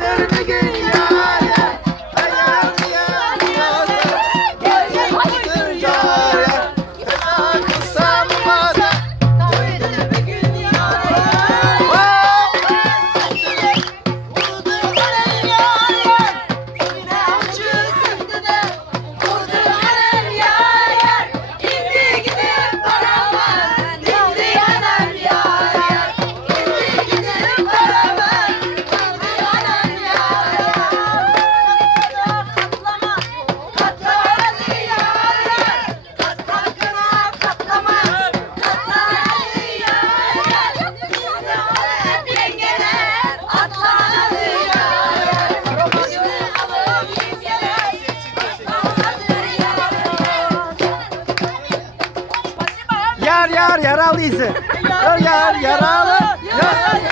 gider bir gün yar yar. Yar yar yar. Gelecektir yar yar. Fena kısanmadan. Gider bir gün yar yar. Vurdu alem yar yar. Yine avcısındı da. Vurdu alem yar yar. İndi gidip beraber. Dindi alem yar yar. İndi gidip beraber. Dindi alem yar yar. Katlama, katlamadı yar yar. Kat kalkına katlama, katlamadı yar yar. Yine alem yengeler atlamadı yar yar. Yine alem yengeler atlamadı yar yar. Yar yar yaralıyız. Yar yar yaralı. Yar yar